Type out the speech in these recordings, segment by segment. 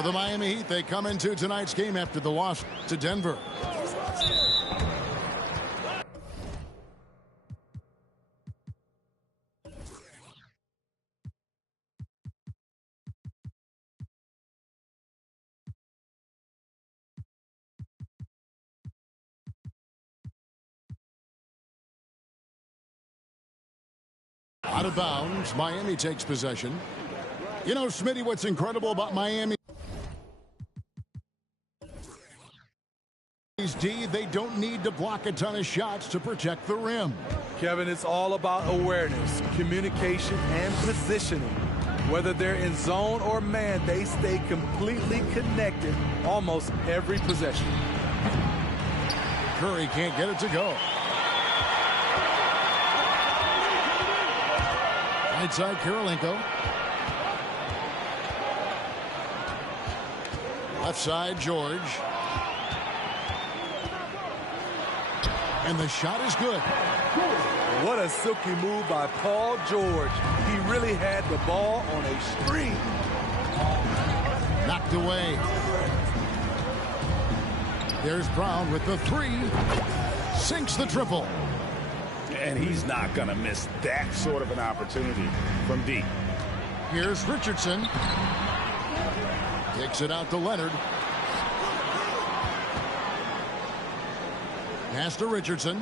For the Miami Heat, they come into tonight's game after the loss to Denver. Out of bounds, Miami takes possession. You know, Smitty, what's incredible about Miami? D, they don't need to block a ton of shots to protect the rim. Kevin, it's all about awareness, communication, and positioning. Whether they're in zone or man, they stay completely connected almost every possession. Curry can't get it to go. Right side, Kirilenko. Left side, George. And the shot is good. What a silky move by Paul George. He really had the ball on a string. Knocked away. There's Brown with the three. Sinks the triple. And he's not going to miss that sort of an opportunity from deep. Here's Richardson. Takes it out to Leonard. Pass to Richardson.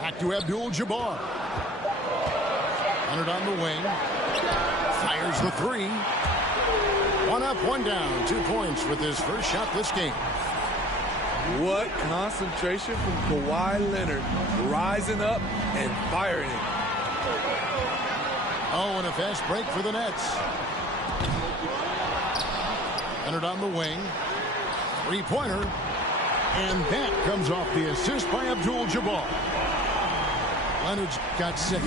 Back to Abdul-Jabbar. Leonard on the wing. Fires the three. One up, one down. 2 points with his first shot this game. What concentration from Kawhi Leonard. Rising up and firing it. Oh, and a fast break for the Nets. Leonard on the wing. Three-pointer. And that comes off the assist by Abdul-Jabbar. Leonard's got 6.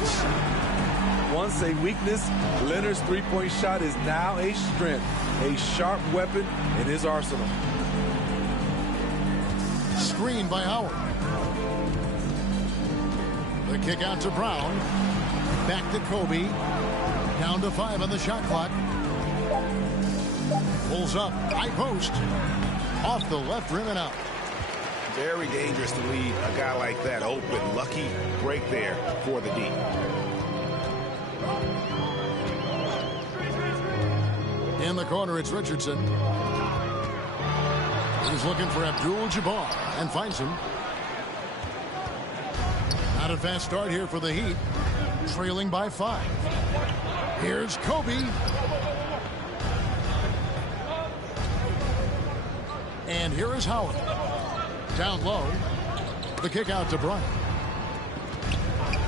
Once a weakness, Leonard's three-point shot is now a strength, a sharp weapon in his arsenal. Screen by Howard. The kick out to Brown. Back to Kobe. Down to 5 on the shot clock. Pulls up, high post. Off the left rim and out. Very dangerous to leave a guy like that open. Lucky break there for the D. In the corner, it's Richardson. He's looking for Abdul-Jabbar and finds him. Not a fast start here for the Heat. Trailing by 5. Here's Kobe. And here is Howard. Down low. The kick out to Bryant.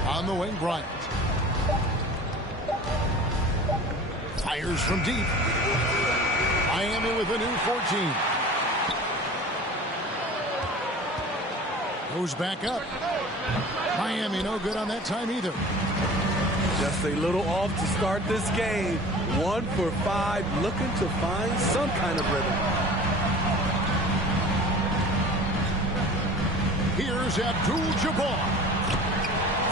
On the wing, Bryant. Fires from deep. Miami with a new 14. Goes back up. Miami no good on that time either. Just a little off to start this game. 1 for 5, looking to find some kind of rhythm. Here's Abdul-Jabbar.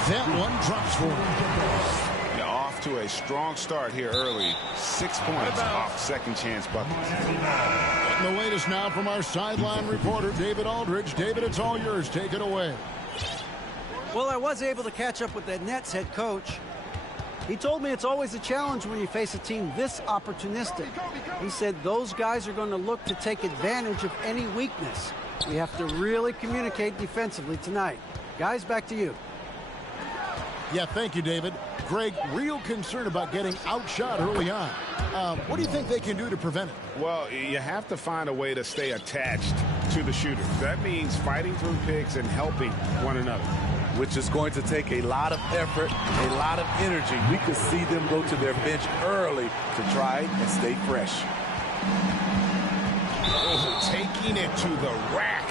That one drops for him. Yeah, off to a strong start here early. 6 points off second chance buckets. Getting the latest now from our sideline reporter, David Aldridge. David, it's all yours. Take it away. Well, I was able to catch up with that Nets head coach. He told me it's always a challenge when you face a team this opportunistic. He said those guys are going to look to take advantage of any weakness. We have to really communicate defensively tonight. Guys, back to you. Yeah, thank you, David. Greg, real concern about getting outshot early on. What do you think they can do to prevent it? Well, you have to find a way to stay attached to the shooters. That means fighting through picks and helping one another. Which is going to take a lot of effort, a lot of energy. We could see them go to their bench early to try and stay fresh. Oh, taking it to the rack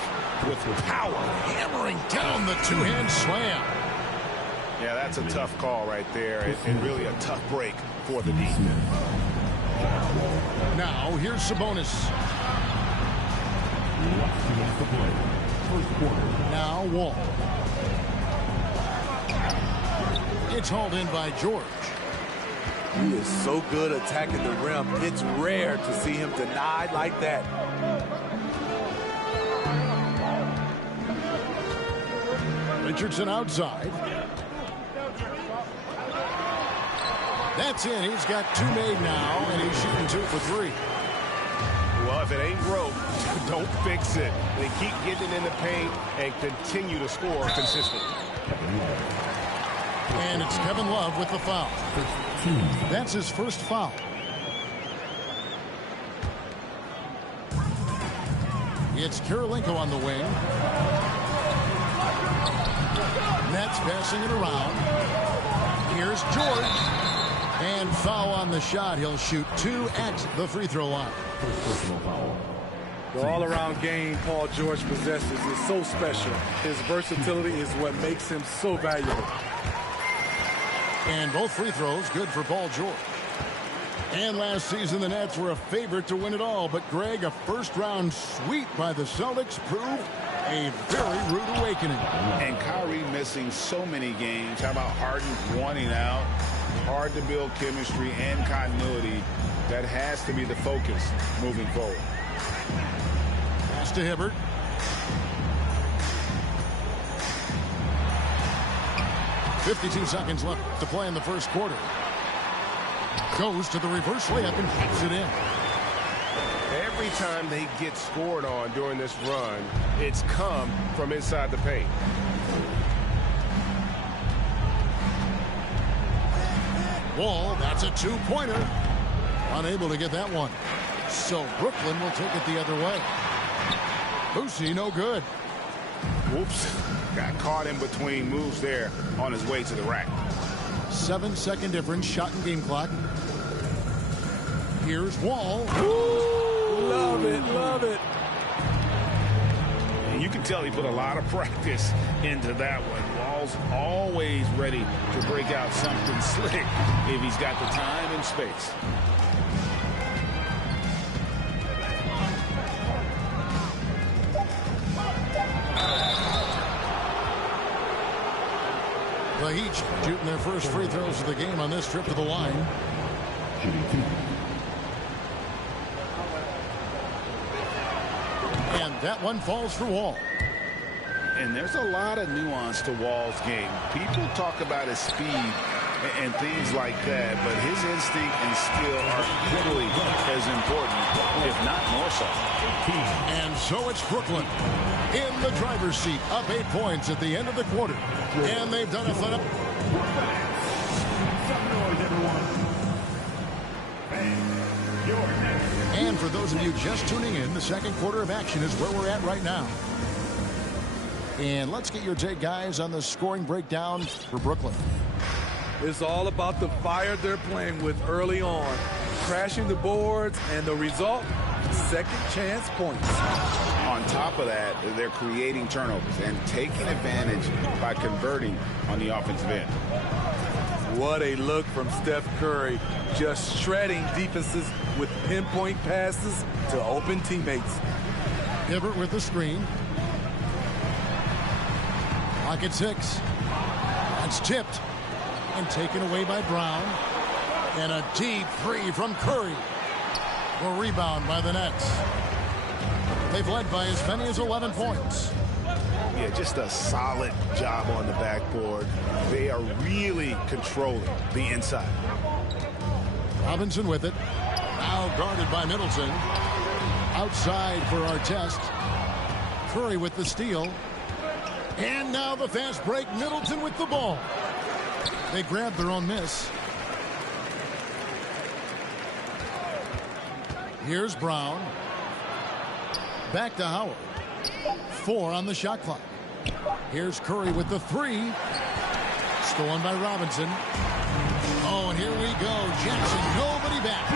with power. Hammering down the two-hand slam. Yeah, that's a tough call right there, and really a tough break for the defense. Now, here's Sabonis. Now, Wall. It's hauled in by George. He is so good attacking the rim. It's rare to see him denied like that. Richardson outside. That's in. He's got 2 made now, and he's shooting 2 for 3. Well, if it ain't broke, don't fix it. They keep getting in the paint and continue to score consistently. And it's Kevin Love with the foul. That's his first foul. It's Kirilenko on the wing. Nets passing it around. Here's George. And foul on the shot. He'll shoot 2 at the free throw line. The all-around game Paul George possesses is so special. His versatility is what makes him so valuable. And both free throws good for Paul George. And last season, the Nets were a favorite to win it all. But, Greg, a first-round sweep by the Celtics proved a very rude awakening. And Kyrie missing so many games. How about Harden wanting out? Hard to build chemistry and continuity. That has to be the focus moving forward. Pass to Hibbert. .52 seconds left to play in the first quarter. Goes to the reverse layup and puts it in. Every time they get scored on during this run, it's come from inside the paint. Wall, that's a 2-pointer. Unable to get that one. So Brooklyn will take it the other way. Boosie, no good. Whoops. Got caught in between moves there on his way to the rack. 7-second difference, shot and game clock. Here's Wall. Ooh, love it, love it. And you can tell he put a lot of practice into that one. Wall's always ready to break out something slick if he's got the time and space. The Heat shooting their first free throws of the game on this trip to the line. And that one falls for Wall. And there's a lot of nuance to Wall's game. People talk about his speed and things like that, but his instinct and skill are equally as important, if not more so. And so it's Brooklyn in the driver's seat, up 8 points at the end of the quarter. And they've done a fun. And for those of you just tuning in, the second quarter of action is where we're at right now. And let's get your take, guys, on the scoring breakdown for Brooklyn. It's all about the fire they're playing with early on. Crashing the boards, and the result, second chance points. On top of that, they're creating turnovers and taking advantage by converting on the offensive end. What a look from Steph Curry, just shredding defenses with pinpoint passes to open teammates. Hibbert with the screen. Pocket 6. That's tipped and taken away by Brown. And a deep three from Curry. The rebound by the Nets. They've led by as many as 11 points. Yeah, just a solid job on the backboard. They are really controlling the inside. Robinson with it. Now guarded by Middleton. Outside for Artest. Curry with the steal. And now the fast break. Middleton with the ball. They grabbed their own miss. Here's Brown. Back to Howard. 4 on the shot clock. Here's Curry with the 3. Stolen by Robinson. Oh, and here we go. Jackson, nobody back.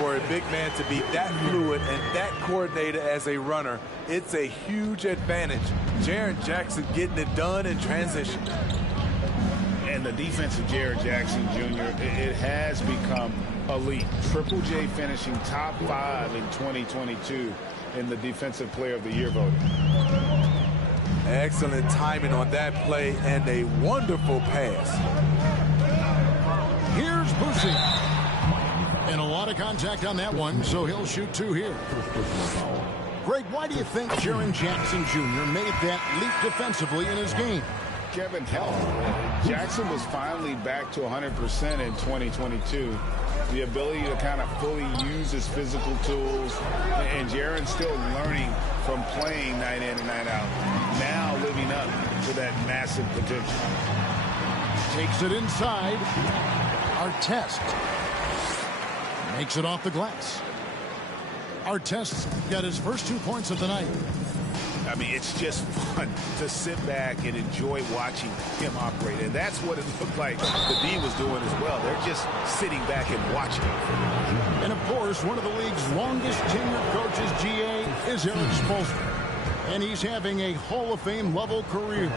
For a big man to be that fluid and that coordinated as a runner, it's a huge advantage. Jaren Jackson getting it done in transition. And the defense of Jaren Jackson Jr., it has become elite. Triple J finishing top 5 in 2022 in the Defensive Player of the Year voting. Excellent timing on that play and a wonderful pass. Here's Boucy. And a lot of contact on that one, so he'll shoot 2 here. Greg, why do you think Jaren Jackson Jr. made that leap defensively in his game? Kevin, health. Jackson was finally back to 100% in 2022. The ability to kind of fully use his physical tools, and Jaren's still learning from playing night in and night out. Now living up to that massive potential. Takes it inside. Artest makes it off the glass. Artest got his first 2 points of the night. I mean, it's just fun to sit back and enjoy watching him operate. And that's what it looked like the D was doing as well. They're just sitting back and watching. And, of course, one of the league's longest tenured coaches, GA, is Eric Spoelstra. And he's having a Hall of Fame level career.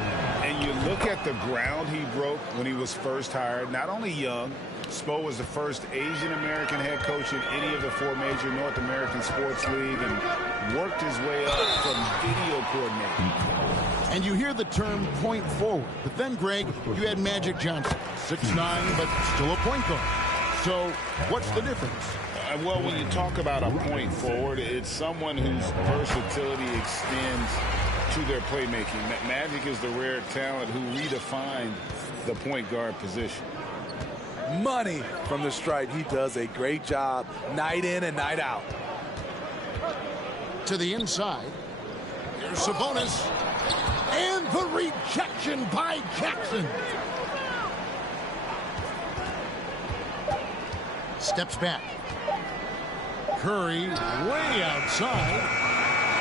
And you look at the ground he broke when he was first hired. Not only young, Spo was the first Asian-American head coach in any of the 4 major North American sports league and worked his way up from video coordinator. And you hear the term point forward. But then, Greg, you had Magic Johnson, 6'9", but still a point guard. So what's the difference? Well, when you talk about a point forward, it's someone whose versatility extends to their playmaking. Magic is the rare talent who redefined the point guard position. Money from the stripe. He does a great job night in and night out. To the inside. Here's Sabonis. And the rejection by Jackson. Steps back. Curry way outside.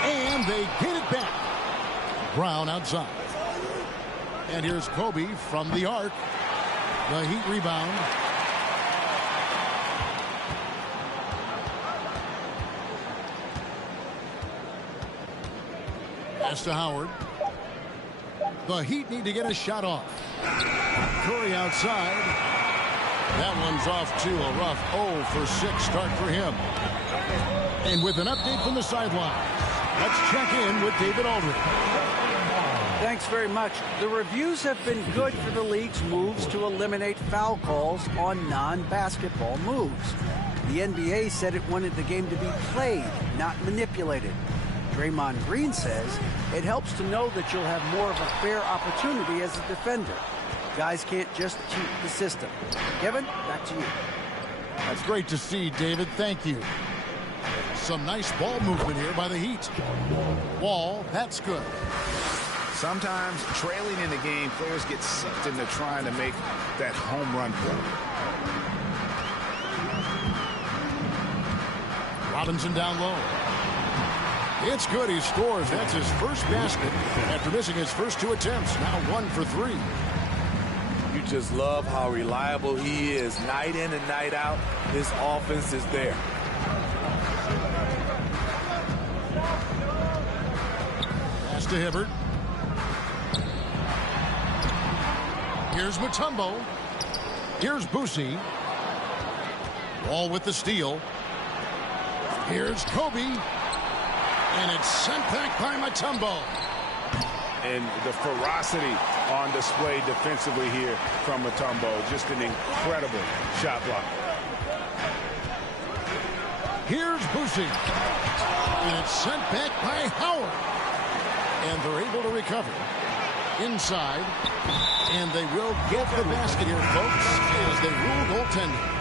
And they get it back. Brown outside. And here's Kobe from the arc. The Heat rebound. Pass to Howard. The Heat need to get a shot off. Curry outside. That one's off to a rough 0 for 6 start for him. And with an update from the sidelines, let's check in with David Aldridge. Thanks very much. The reviews have been good for the league's moves to eliminate foul calls on non-basketball moves. The NBA said it wanted the game to be played, not manipulated. Draymond Green says it helps to know that you'll have more of a fair opportunity as a defender. Guys can't just cheat the system. Kevin, back to you. That's great to see, David. Thank you. Some nice ball movement here by the Heat. Wall, that's good. Sometimes trailing in the game, players get sucked into trying to make that home run play. Robinson down low. It's good. He scores. That's his first basket after missing his first 2 attempts. Now 1 for 3. You just love how reliable he is. Night in and night out, his offense is there. Pass to Hibbert. Here's Mutombo. Here's Boucy. Wall with the steal. Here's Kobe. And it's sent back by Mutombo. And the ferocity on display defensively here from Mutombo. Just an incredible shot block. Here's Boucy. And it's sent back by Howard. And they're able to recover. Inside. And they will get the basket here, folks, as they rule goaltending.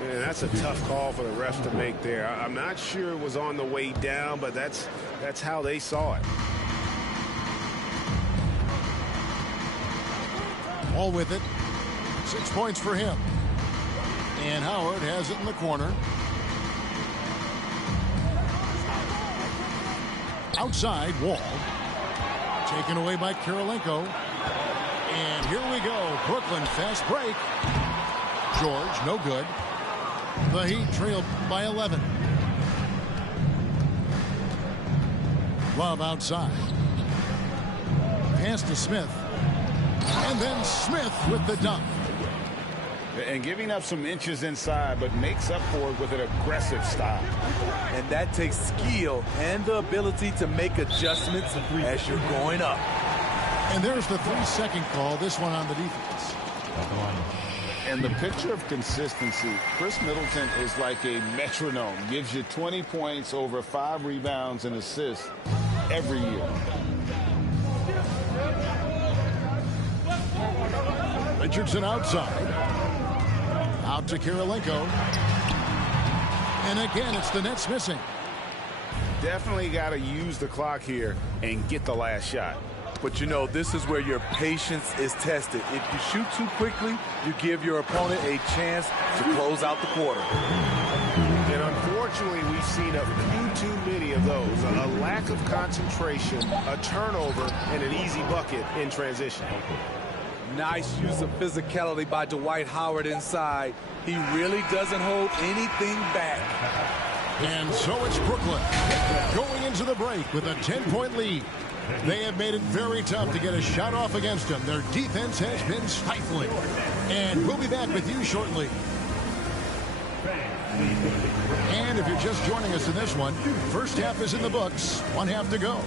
Man, that's a tough call for the refs to make there. I'm not sure it was on the way down, but that's how they saw it. All with it. 6 points for him. And Howard has it in the corner. Outside, Wall. Taken away by Kirilenko. And here we go. Brooklyn fast break. George, no good. The Heat trailed by 11. Love outside. Pass to Smith. And then Smith with the dunk. And giving up some inches inside, but makes up for it with an aggressive style. And that takes skill and the ability to make adjustments as you're going up. And there's the 3-second call, this one on the defense. And the picture of consistency, Chris Middleton is like a metronome. Gives you 20 points, over 5 rebounds and assists every year. Richardson outside. Out to Kirilenko. And again, it's the Nets missing. Definitely got to use the clock here and get the last shot. But, you know, this is where your patience is tested. If you shoot too quickly, you give your opponent a chance to close out the quarter. And unfortunately, we've seen a few too many of those. A lack of concentration, a turnover, and an easy bucket in transition. Nice use of physicality by Dwight Howard inside. He really doesn't hold anything back. And so it's Brooklyn going into the break with a 10-point lead. They have made it very tough to get a shot off against them. Their defense has been stifling. And we'll be back with you shortly. And if you're just joining us in this one, first half is in the books. 1 half to go.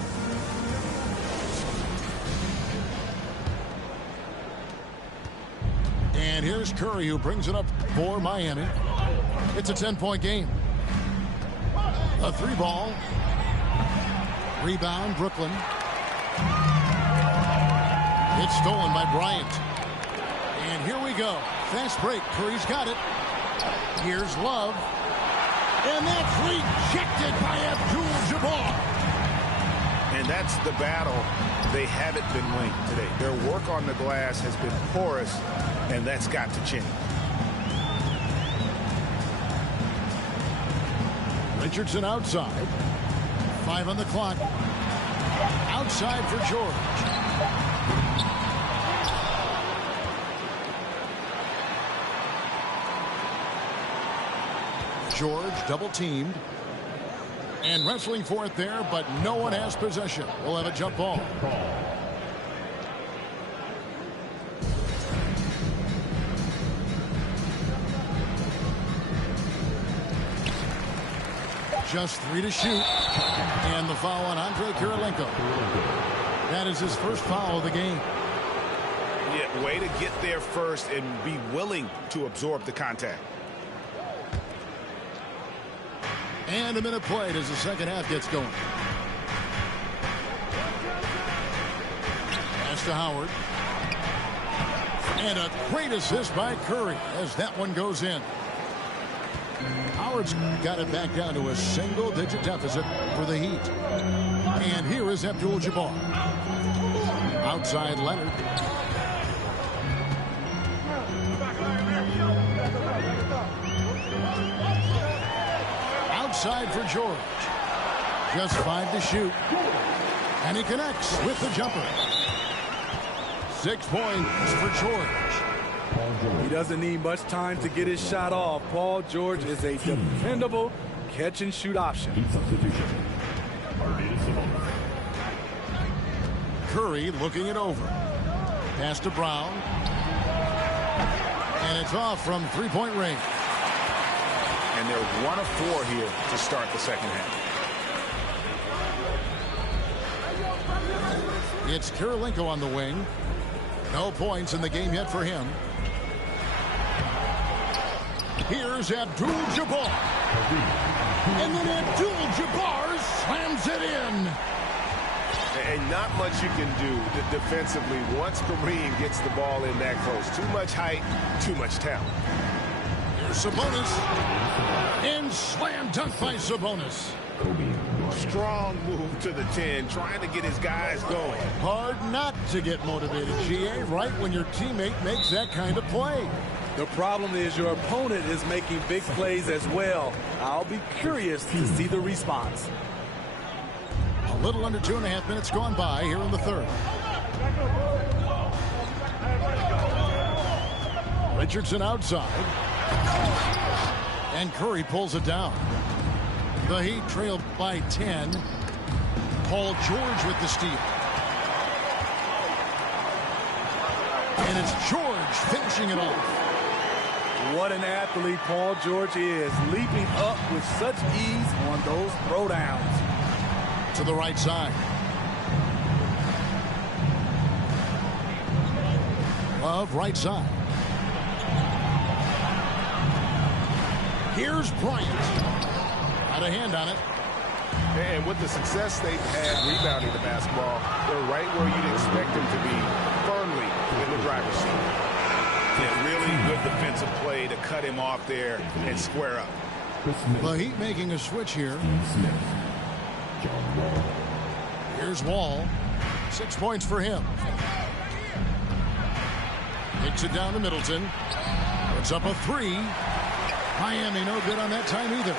And here's Curry, who brings it up for Miami. It's a 10-point game. A 3-ball. Rebound, Brooklyn. It's stolen by Bryant. And here we go. Fast break. Curry's got it. Here's Love. And that's rejected by Abdul-Jabbar. And that's the battle they haven't been winning today. Their work on the glass has been porous, and that's got to change. Richardson outside. 5 on the clock. Outside for George. George double teamed. And wrestling for it there, but no one has possession. We'll have a jump ball. Just 3 to shoot. And the foul on Andre Kirilenko. That is his first foul of the game. Yeah, way to get there first and be willing to absorb the contact. And a minute played as the second half gets going. Pass to Howard. And a great assist by Curry as that one goes in. Howard's got it back down to a single-digit deficit for the Heat. And here is Abdul-Jabbar. Outside Leonard. Outside for George. Just 5 to shoot. And he connects with the jumper. 6 points for George. He doesn't need much time to get his shot off. Paul George is a dependable catch-and-shoot option. Curry looking it over. Pass to Brown. And it's off from three-point range. And they're 1 of 4 here to start the second half. It's Kirilenko on the wing. No points in the game yet for him. Here's Abdul-Jabbar. And then Abdul-Jabbar slams it in. And not much you can do defensively once Kareem gets the ball in that close. Too much height, too much talent. Here's Sabonis. And slam dunk by Sabonis. Strong move to the 10, trying to get his guys going. Hard not to get motivated, GA, right when your teammate makes that kind of play. The problem is your opponent is making big plays as well. I'll be curious to see the response. A little under 2.5 minutes gone by here in the third. Richardson outside. And Curry pulls it down. The Heat trailed by 10. Paul George with the steal. And it's George finishing it off. What an athlete Paul George is, leaping up with such ease on those throwdowns. To the right side. Love right side. Here's Bryant. Got a hand on it. And with the success they've had rebounding the basketball, they're right where you'd expect them to be, firmly in the driver's seat. Yeah, really good defensive play to cut him off there and square up. The Heat making a switch here. Here's Wall. 6 points for him. Takes it down to Middleton. Puts up a three. Miami no good on that time either.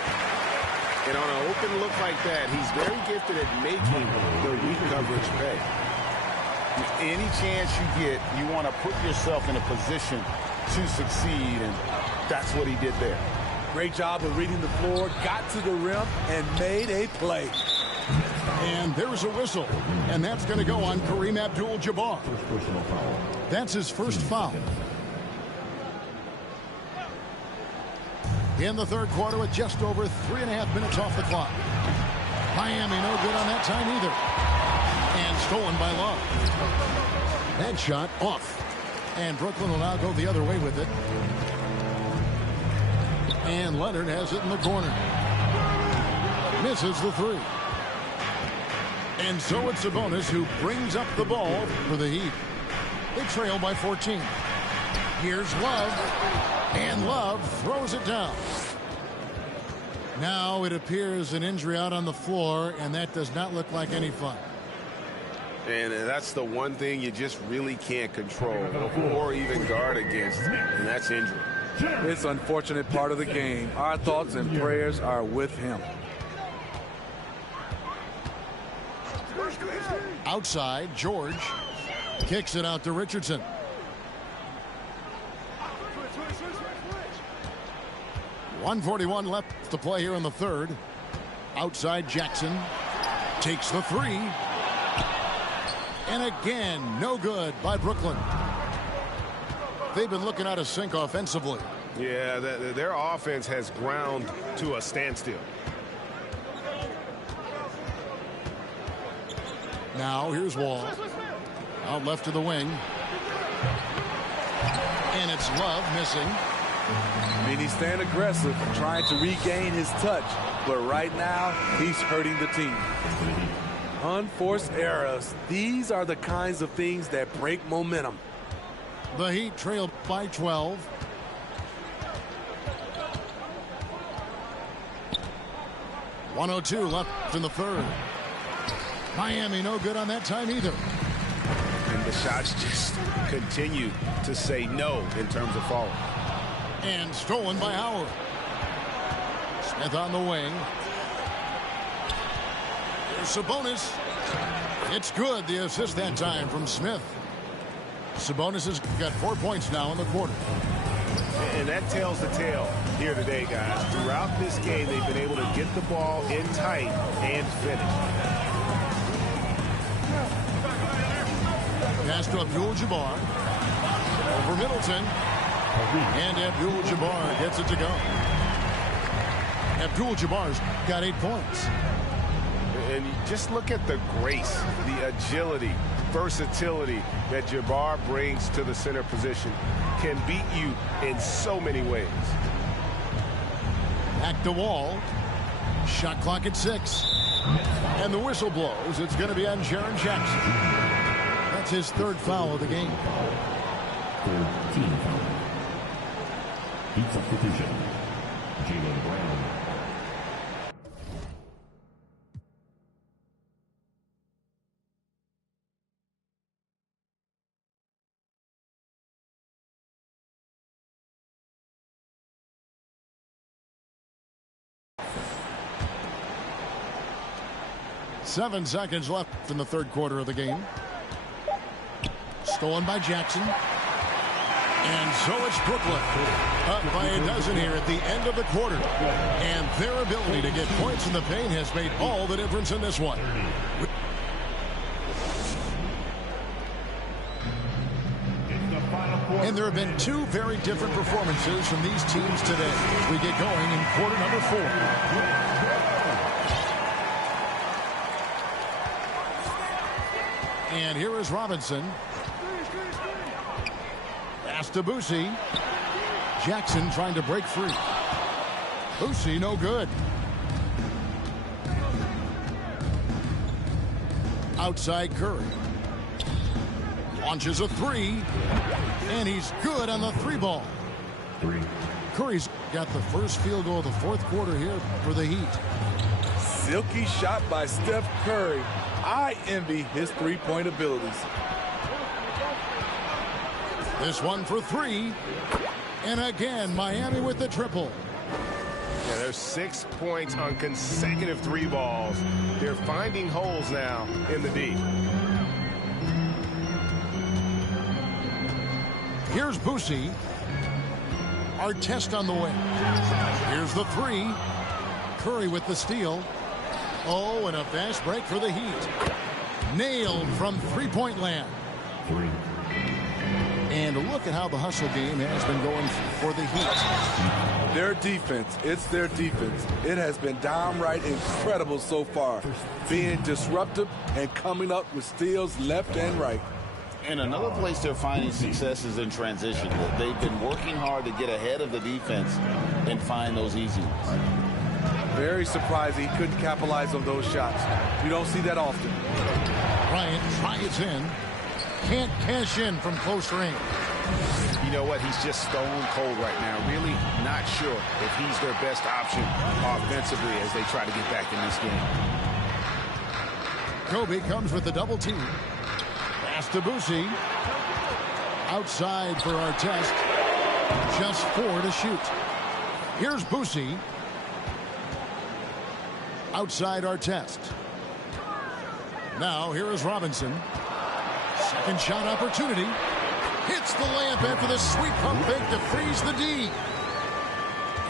And on an open look like that, he's very gifted at making the weak coverage pay. Any chance you get, you want to put yourself in a position to succeed, and that's what he did there. Great job of reading the floor, got to the rim, and made a play. And there's a whistle, and that's going to go on Kareem Abdul-Jabbar. That's his first foul. In the third quarter with just over 3.5 minutes off the clock. Miami no good on that time either. And stolen by Love. That shot off. And Brooklyn will now go the other way with it. And Leonard has it in the corner. Misses the three. And so it's Sabonis who brings up the ball for the Heat. They trail by 14. Here's Love. And Love throws it down. Now it appears an injury out on the floor, and that does not look like any fun. And that's the one thing you just really can't control or even guard against, and that's injury. It's an unfortunate part of the game. Our thoughts and prayers are with him. Outside, George kicks it out to Richardson. .141 left to play here in the third. Outside, Jackson takes the three. And again, no good by Brooklyn. They've been looking out of sync offensively. Yeah, their offense has ground to a standstill. Now here's Wall. Out left to the wing. And it's Love missing. I mean, he's staying aggressive, trying to regain his touch. But right now, he's hurting the team. Unforced errors. These are the kinds of things that break momentum. The Heat trail by 12. .102 left in the third. Miami no good on that time either. And the shots just continue to say no in terms of falling. And stolen by Howard. Smith on the wing. There's Sabonis. It's good, the assist that time from Smith. Sabonis has got 4 points now in the quarter. And that tells the tale here today, guys. Throughout this game, they've been able to get the ball in tight and finish. Pass to Abdul-Jabbar. Over Middleton. And Abdul-Jabbar gets it to go. Abdul-Jabbar's got 8 points. And you just look at the grace, the agility, versatility that Jabbar brings to the center position. Can beat you in so many ways. Back to Wall. Shot clock at 6. And the whistle blows. It's going to be on Jaren Jackson. That's his third foul of the game. 13 foul. Heat substitution. Jaylen Brown. Seven seconds left in the third quarter of the game. Stolen by Jackson. And so it's Brooklyn up by a dozen here at the end of the quarter. And their ability to get points in the paint has made all the difference in this one. And there have been two very different performances from these teams today as we get going in quarter number 4. And here is Robinson. Pass to Boosie. Jackson trying to break free. Boosie, no good. Outside Curry. Launches a three. And he's good on the three ball. Curry's got the first field goal of the fourth quarter here for the Heat. Silky shot by Steph Curry. I envy his three-point abilities. This one for three. And again, Miami with the triple. Yeah, there's 6 points on consecutive three balls. They're finding holes now in the D. Here's Boosie. Artest on the wing. Here's the three. Curry with the steal. Oh, and a fast break for the Heat. Nailed from three-point land. And look at how the hustle game has been going for the Heat. Their defense, it's their defense. It has been downright incredible so far. Being disruptive and coming up with steals left and right. And another place they're finding success is in transition. They've been working hard to get ahead of the defense and find those easy ones. Very surprised he couldn't capitalize on those shots. You don't see that often. Bryant tries in. Can't cash in from close range. You know what? He's just stone cold right now. Really not sure if he's their best option offensively as they try to get back in this game. Kobe comes with the double team. Pass to Boosie. Outside for Artest. Just 4 to shoot. Here's Boosie. Outside Artest. Now here is Robinson. Second shot opportunity. Hits the layup after the sweet pump fake to freeze the D.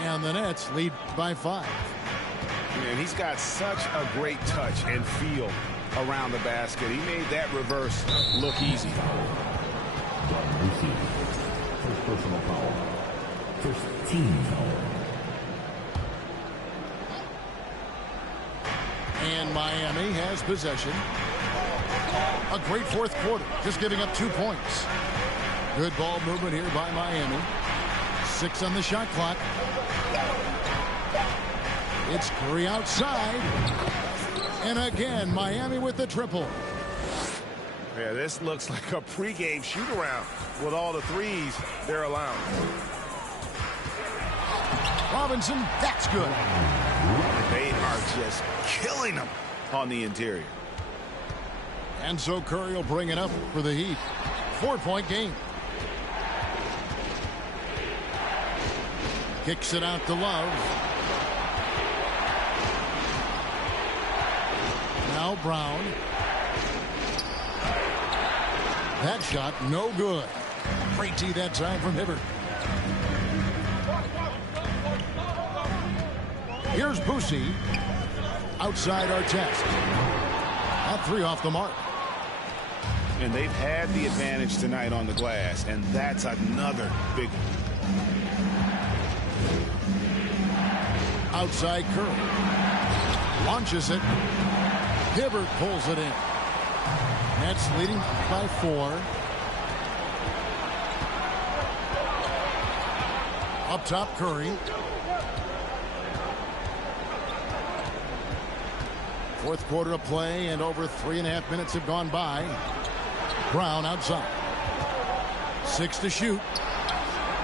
And the Nets lead by 5. Man, he's got such a great touch and feel around the basket. He made that reverse look easy. First personal foul. First team foul. And Miami has possession. A great fourth quarter, just giving up 2 points. Good ball movement here by Miami. 6 on the shot clock. It's Curry outside. And again, Miami with the triple. Yeah, this looks like a pregame shoot-around with all the threes they're allowing. Robinson, that's good. They are just killing them on the interior. And so Curry will bring it up for the Heat. 4-point game. Kicks it out to Love. Now Brown. That shot no good. Great tee that time from Hibbert. Here's Boosie. Outside Artest. That 3 off the mark. And they've had the advantage tonight on the glass, and that's another big one. Outside Curry. Launches it. Hibbert pulls it in. Nets leading by 4. Up top, Curry. Fourth quarter of play, and over 3.5 minutes have gone by. Brown outside. 6 to shoot.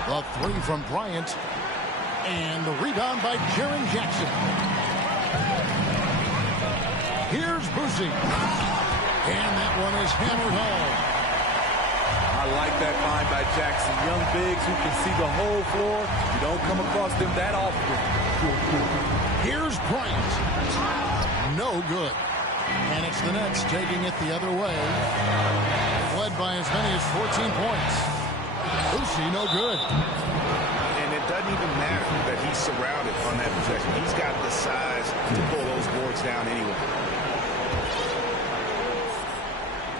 The 3 from Bryant. And the rebound by Jaren Jackson. Here's Boosie. And that one is hammered home. I like that find by Jackson. Young bigs who can see the whole floor. You don't come across them that often. Here's Bryant. No good. And it's the Nets taking it the other way. Led by as many as 14 points. Boosie, no good. And it doesn't even matter that he's surrounded on that possession. He's got the size to pull those boards down anyway.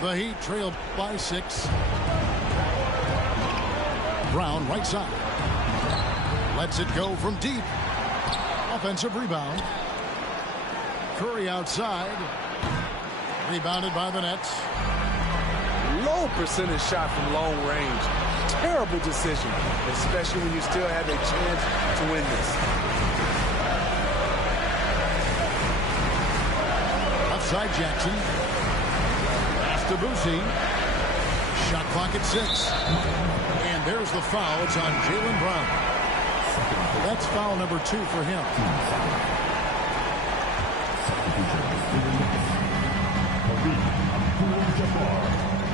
The Heat trailed by 6. Brown right side. Lets it go from deep. Offensive rebound. Curry outside. Rebounded by the Nets. Low percentage shot from long range. Terrible decision, especially when you still have a chance to win this. outside Jackson. Pass to Boucy. Shot clock at 6. And there's the foul. It's on Jaylen Brown. That's foul number 2 for him.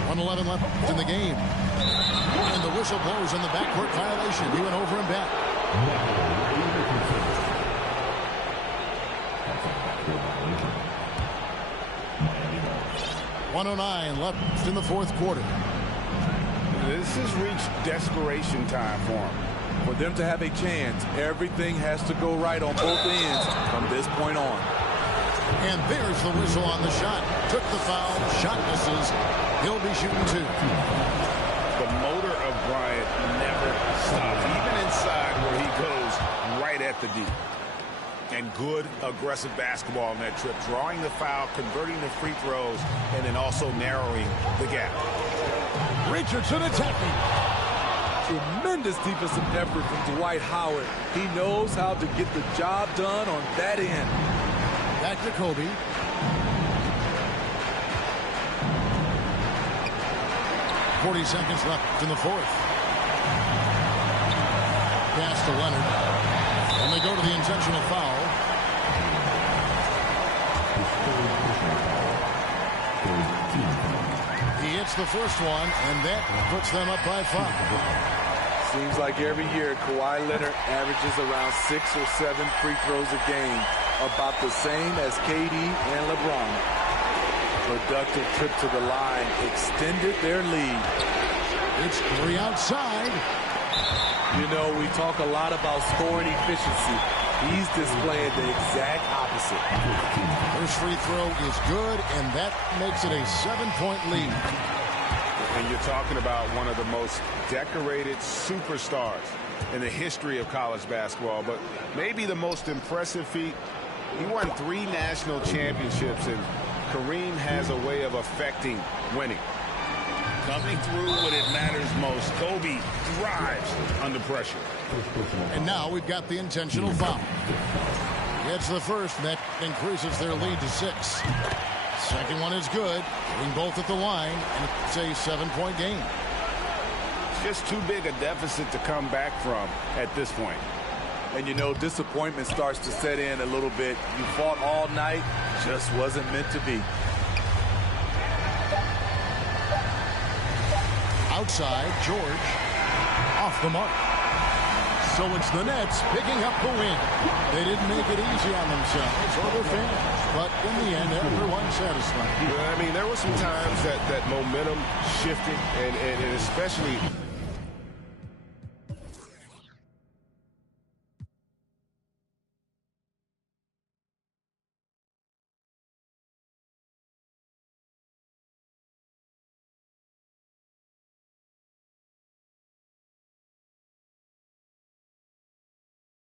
1:11 left in the game. And the whistle blows on the backcourt violation. He went over and back. 1:09 left in the fourth quarter. This has reached desperation time for him. For them to have a chance, everything has to go right on both ends from this point on. And there's the whistle on the shot. Took the foul. Shot misses. He'll be shooting 2. The motor of Bryant never stops, even inside where he goes right at the D. And good aggressive basketball on that trip, drawing the foul, converting the free throws, and then also narrowing the gap. Richardson attacking. Tremendous defensive effort from Dwight Howard. He knows how to get the job done on that end. Back to Kobe. .40 seconds left in the fourth. Pass to Leonard. And they go to the intentional foul. He hits the first one, and that puts them up by 5. Seems like every year Kawhi Leonard averages around 6 or 7 free throws a game, about the same as KD and LeBron. Productive trip to the line extended their lead. It's 3 outside. You know, we talk a lot about scoring efficiency. He's displaying the exact opposite. First free throw is good, and that makes it a 7-point lead. And you're talking about one of the most decorated superstars in the history of college basketball, but maybe the most impressive feat. He won 3 national championships, and Kareem has a way of affecting winning. Coming through when it matters most. Kobe thrives under pressure. And now we've got the intentional foul. It's the first, and that increases their lead to 6. Second one is good. Getting both at the line, and it's a 7-point game. Just too big a deficit to come back from at this point. And you know, disappointment starts to set in a little bit. You fought all night, just wasn't meant to be. Outside, George. Off the mark. So it's the Nets picking up the win. They didn't make it easy on themselves or their fans, but in the end, everyone's satisfied. I mean, there were some times that momentum shifted, and especially